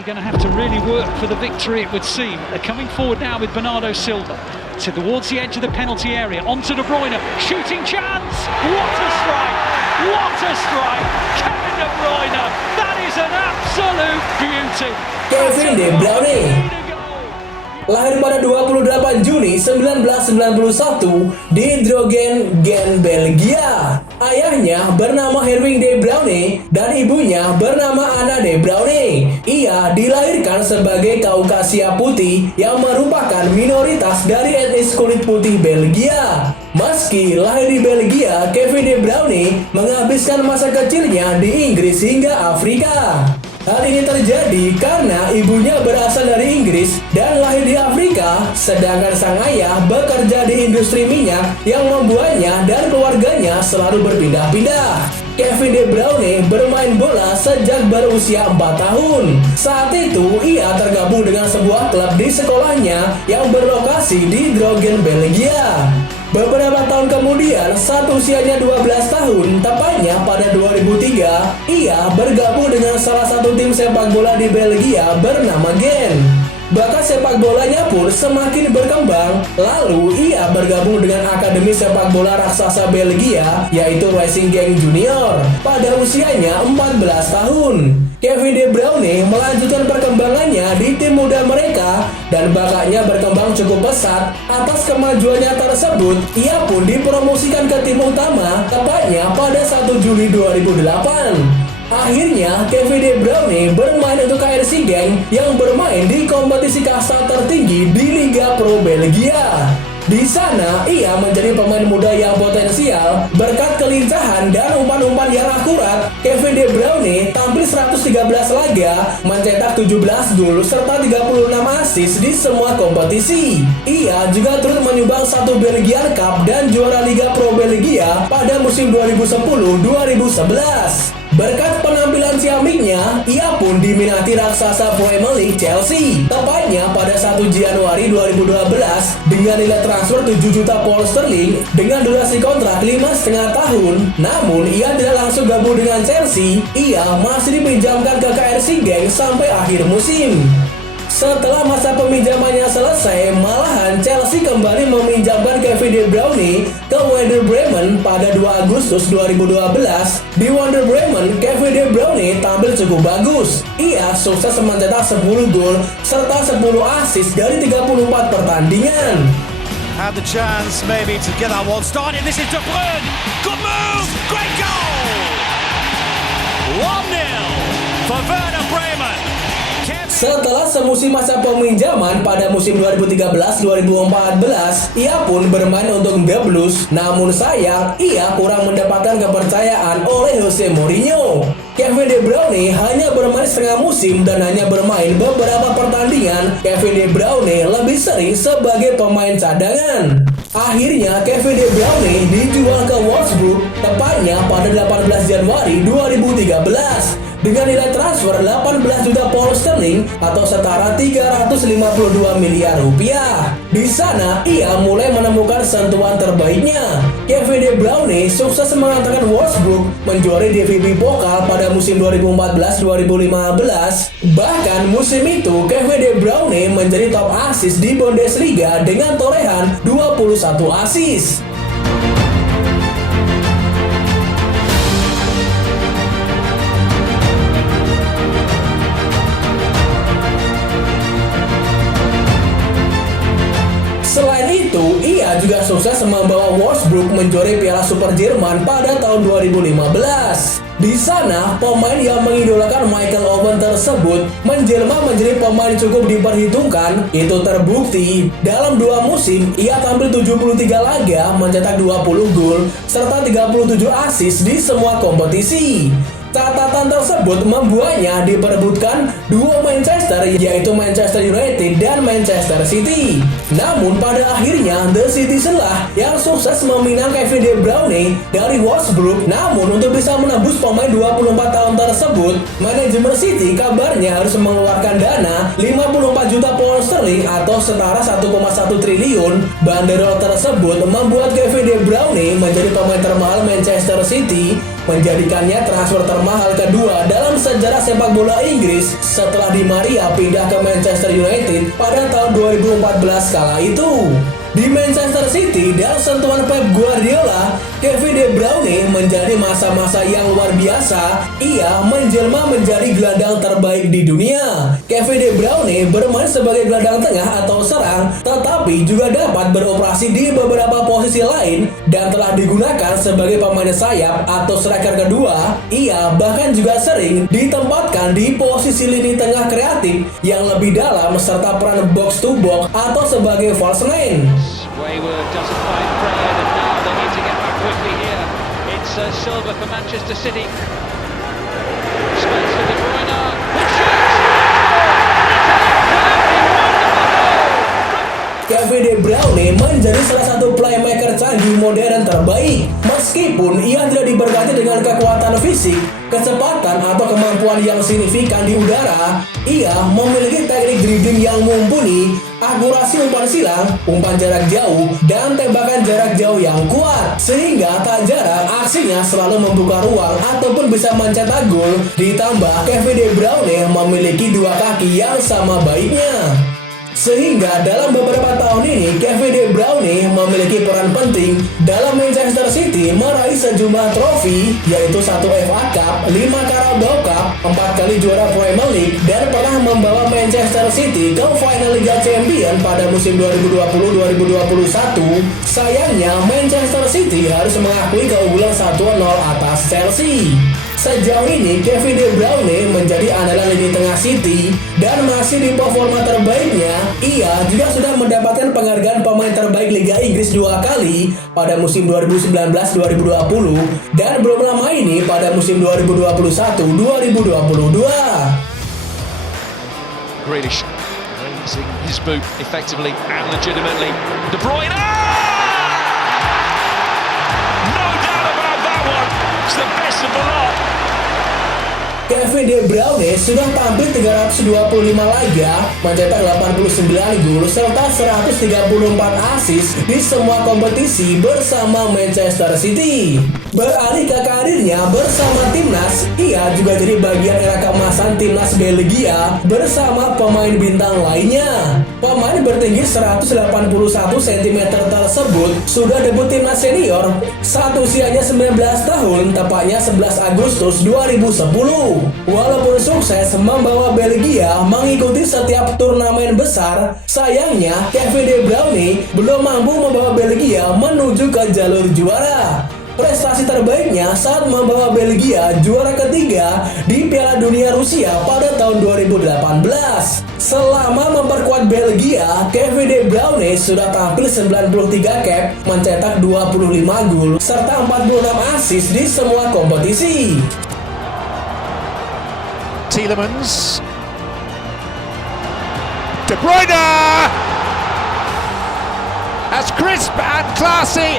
City going to have to really work for the victory, it would seem. They're coming forward now with Bernardo Silva towards the edge of the penalty area, onto De Bruyne, shooting chance! What a strike! What a strike! Kevin De Bruyne, that is an absolute beauty! Kevin De Bruyne lahir pada 28 Juni 1991 di Drogen, Gent, Belgia. Ayahnya bernama Herwig De Bruyne dan ibunya bernama Anna De Bruyne. Ia dilahirkan sebagai Kaukasia Putih yang merupakan minoritas dari etnis kulit putih Belgia. Meski lahir di Belgia, Kevin De Bruyne menghabiskan masa kecilnya di Inggris hingga Afrika. Hal ini terjadi karena ibunya berasal dari Inggris dan lahir di Afrika, sedangkan sang ayah bekerja di industri minyak yang membuatnya dan keluarganya selalu berpindah-pindah. Kevin De Bruyne bermain bola sejak berusia 4 tahun. Saat itu, ia tergabung dengan sebuah klub di sekolahnya yang berlokasi di Drogen, Belgia. Beberapa tahun kemudian, saat usianya 12 tahun, tepatnya pada 2003, ia bergabung dengan salah satu tim sepak bola di Belgia bernama Gent. Bakat sepak bolanya pun semakin berkembang, lalu ia bergabung dengan Akademi Sepak Bola Raksasa Belgia, yaitu Racing Genk Junior, pada usianya 14 tahun. Kevin De Bruyne melanjutkan perkembangannya di tim muda mereka dan bakatnya berkembang cukup pesat. Atas kemajuannya tersebut, ia pun dipromosikan ke tim utama, tepatnya pada 1 Juli 2008. Akhirnya, Kevin De Bruyne bermain untuk KRC Genk yang bermain di kompetisi kasta tertinggi di Liga Pro Belgia. Di sana, ia menjadi pemain muda yang potensial. Berkat kelincahan dan umpan-umpan yang akurat, Kevin De Bruyne tampil 113 laga, mencetak 17 gol serta 36 assist di semua kompetisi. Ia juga turut menyumbang 1 Belgian Cup dan juara Liga Pro Belgia pada musim 2010-2011. Berkat penampilan ciamiknya, ia pun diminati raksasa Premier League Chelsea, tepatnya pada 1 Januari 2012 dengan nilai transfer 7 juta pound sterling dengan durasi kontrak 5,5 tahun. Namun, ia tidak langsung gabung dengan Chelsea, ia masih dipinjamkan ke KRC Genk sampai akhir musim. Setelah masa peminjamannya selesai, malahan Chelsea kembali meminjamkan Kevin De Bruyne ke Werder Bremen pada 2 Agustus 2012. Di Werder Bremen, Kevin De Bruyne tampil cukup bagus. Ia sukses mencetak 10 gol serta 10 assist dari 34 pertandingan. Had the chance maybe to get that one started. This is De Bruyne. Good move. Great goal. 1-0 for Werder Bremen. Setelah semusim masa peminjaman pada musim 2013-2014, ia pun bermain untuk The Blues. Namun sayang, ia kurang mendapatkan kepercayaan oleh Jose Mourinho. Kevin De Bruyne hanya bermain setengah musim dan hanya bermain beberapa pertandingan. Kevin De Bruyne lebih sering sebagai pemain cadangan. Akhirnya, Kevin De Bruyne dijual ke Wolfsburg, tepatnya pada 18 Januari 2013. Dengan nilai transfer 18 juta pound sterling atau setara 352 miliar rupiah. Di sana, ia mulai menemukan sentuhan terbaiknya. Kevin De Bruyne sukses mengantarkan Wolfsburg menjuarai DFB Pokal pada musim 2014-2015. Bahkan musim itu, Kevin De Bruyne menjadi top assist di Bundesliga dengan torehan 21 assist. Selain itu, ia juga sukses membawa Wolfsburg menjuarai Piala Super Jerman pada tahun 2015. Di sana, pemain yang mengidolakan Michael Owen tersebut menjelma menjadi pemain cukup diperhitungkan. Itu terbukti dalam 2 musim, ia tampil 73 laga, mencetak 20 gol serta 37 assist di semua kompetisi. Catatan tersebut membuatnya diperebutkan duo Manchester, yaitu Manchester United dan Manchester City. Namun pada akhirnya The Citizen lah yang sukses meminang Kevin De Bruyne dari Wolfsburg. Namun untuk bisa menembus pemain 24 tahun tersebut, manajemen City kabarnya harus mengeluarkan dana 54 juta pound sterling atau setara 1,1 triliun. Banderol tersebut membuat Kevin De Bruyne menjadi pemain termahal Manchester City, menjadikannya transfer termahal kedua dalam sejarah sepak bola Inggris setelah Di Maria pindah ke Manchester United pada tahun 2014 kala itu. Di Manchester City dan sentuhan Pep Guardiola, Kevin De Bruyne menjadi masa-masa yang luar biasa. Ia menjelma menjadi gelandang terbaik di dunia. Kevin De Bruyne bermain sebagai gelandang tengah atau serang, tetapi juga dapat beroperasi di beberapa posisi lain dan telah digunakan sebagai pemain sayap atau striker kedua. Ia bahkan juga sering ditempatkan di posisi lini tengah kreatif yang lebih dalam serta peran box to box atau sebagai false nine. Wayward doesn't find Fred, and now they need to get back quickly here. It's Silva for Manchester City. Space for De Bruyne. Kevin De Bruyne menjadi salah satu playmaker canggih modern terbaik. Meskipun ia tidak diberkati dengan kekuatan fisik, kecepatan atau kemampuan yang signifikan di udara, ia memiliki teknik dribbling yang mumpuni, akurasi umpan silang, umpan jarak jauh, dan tembakan jarak jauh yang kuat. Sehingga tak jarang aksinya selalu membuka ruang ataupun bisa mencetak gol. Ditambah Kevin De Bruyne memiliki dua kaki yang sama baiknya. Sehingga dalam beberapa tahun ini, Kevin De Bruyne memiliki peran penting dalam Manchester City meraih sejumlah trofi, yaitu 1 FA Cup, 5 Carabao Cup, 4 kali juara Premier League, dan pernah membawa Manchester City ke final Liga Champions pada musim 2020-2021. Sayangnya, Manchester City harus mengakui keunggulan 1-0 atas Chelsea. Sejauh ini, Kevin De Bruyne menjadi andalan lini tengah City dan masih di performa terbaiknya. Ia juga sudah mendapatkan penghargaan pemain terbaik Liga Inggris 2 kali pada musim 2019-2020 dan belum lama ini pada musim 2021-2022. Grealish raising his boot effectively and legitimately. De Bruyne! No doubt about that one. It's the best of the lot. Kevin De Bruyne sudah tampil 325 laga, mencetak 89 gol serta 134 assist di semua kompetisi bersama Manchester City. Beralih ke karirnya bersama timnas, ia juga jadi bagian era keemasan timnas Belgia bersama pemain bintang lainnya. Pemain bertinggi 181 cm tersebut sudah debut timnas senior saat usianya 19 tahun, tepatnya 11 Agustus 2010. Walaupun sukses membawa Belgia mengikuti setiap turnamen besar, sayangnya Kevin De Bruyne belum mampu membawa Belgia menuju ke jalur juara. Prestasi terbaiknya saat membawa Belgia juara ketiga di Piala Dunia Rusia pada tahun 2018. Selama memperkuat Belgia, Kevin De Bruyne sudah tampil 93 cap, mencetak 25 gol serta 46 assist di semua kompetisi. Tielemans. De Bruyne! As crisp and classy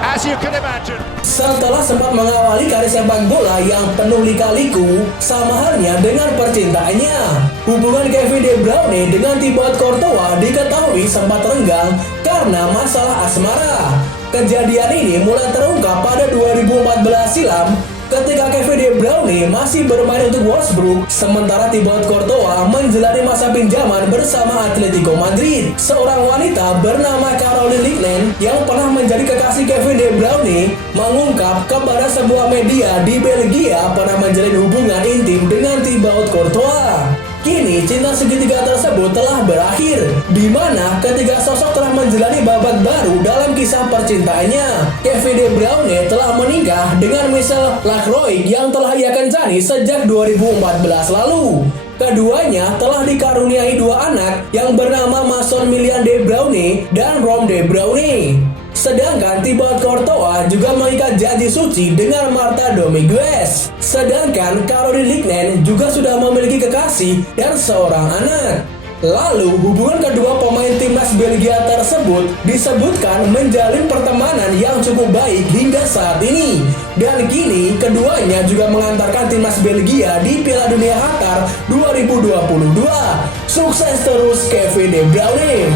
as you can imagine. Setelah sempat mengawali karir sepak bola yang penuh lika-liku, sama halnya dengan percintaannya. Hubungan Kevin De Bruyne dengan Thibaut Courtois diketahui sempat renggang karena masalah asmara. Kejadian ini mulai terungkap pada 2014 silam ketika Kevin De Bruyne masih bermain untuk Wolfsburg, sementara Thibaut Courtois menjalani masa pinjaman bersama Atletico Madrid. Seorang wanita bernama Caroline Lignen yang pernah menjadi kekasih Kevin De Bruyne mengungkap kepada sebuah media di Belgia pernah menjalin hubungan intim dengan Thibaut Courtois. Kini cinta segitiga tersebut telah berakhir, di mana ketiga sosok telah menjalani babak baru dalam kisah percintaannya. Kevin De Bruyne telah menikah dengan Michelle Lacroix yang telah ia kencani sejak 2014 lalu. Keduanya telah dikaruniai dua anak yang bernama Maximilien De Bruyne dan Rom De Bruyne. Sedangkan Thibaut Courtois juga mengikat janji suci dengan Marta Dominguez. Sedangkan Caroline Lignen juga sudah memiliki kekasih dan seorang anak. Lalu, hubungan kedua pemain timnas Belgia tersebut disebutkan menjalin pertemanan yang cukup baik hingga saat ini. Dan kini, keduanya juga mengantarkan timnas Belgia di Piala Dunia Qatar 2022. Sukses terus Kevin De Bruyne!